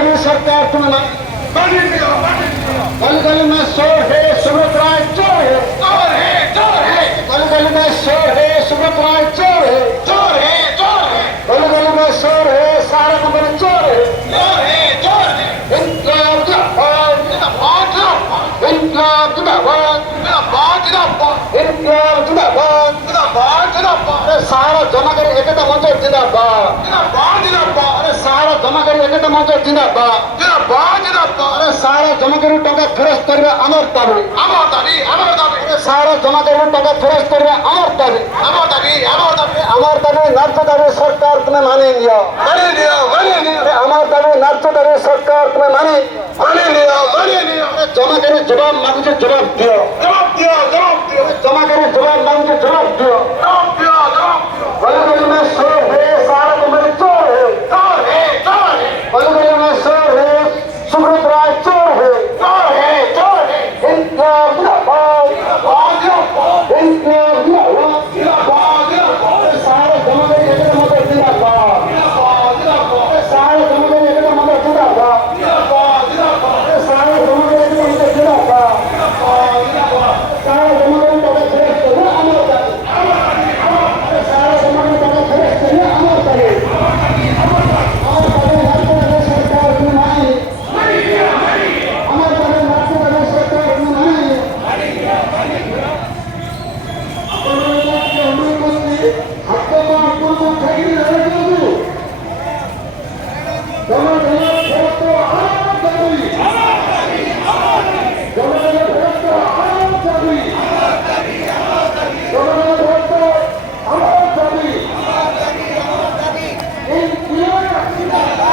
दावी सरकार तुम्हें गली गली में शोर है सुब्रत राय चोर है गली गली में शोर है सुब्रत राय चोर है गली गली में शोर है सारा कंपनी चोर है इनकलाब जिंदाबाद इनकलाब जिंदाबाद अरे सारा जमा करी एकता मंच जिंदाबाद अरे सारा जमा करी एकता मंच जिंदाबाद अरे सारा जमा करी टंका फेरस्त करबा अमर दाबी अरे सारा जमा करी टंका फेरस्त करबा अमर दाबी नार्थ दाबी सरकार तुम्हें माने लियो अमर दाबी नार्थ दाबी सरकार तुम्हें माने लियो जमा करी जवाब मांगे जवाब दियो जमा करी जवाब मांगे जवाब दियो गली गली में शोर है सारा कंपनी चोर है गली गली में शोर है सुब्रत राय चोर है इनकलाब जिंदाबाद इनकलाब जिंदाबाद सारे जमा करी एकता मंच जिंदाबाद सारे जमा करी एकता मंच जिंदाबाद सारे जमा करी एकता मंच जिंदाबाद सारे जमा करी टंका फेरस्त करबा अमर दाबी सारे जमा करी टंका फेरस्त करबा अमर दाबी सरकार तुम्हें माने अमर दाबी नार्थ दाबी सरकार तुम्हें माने जिंदाबाद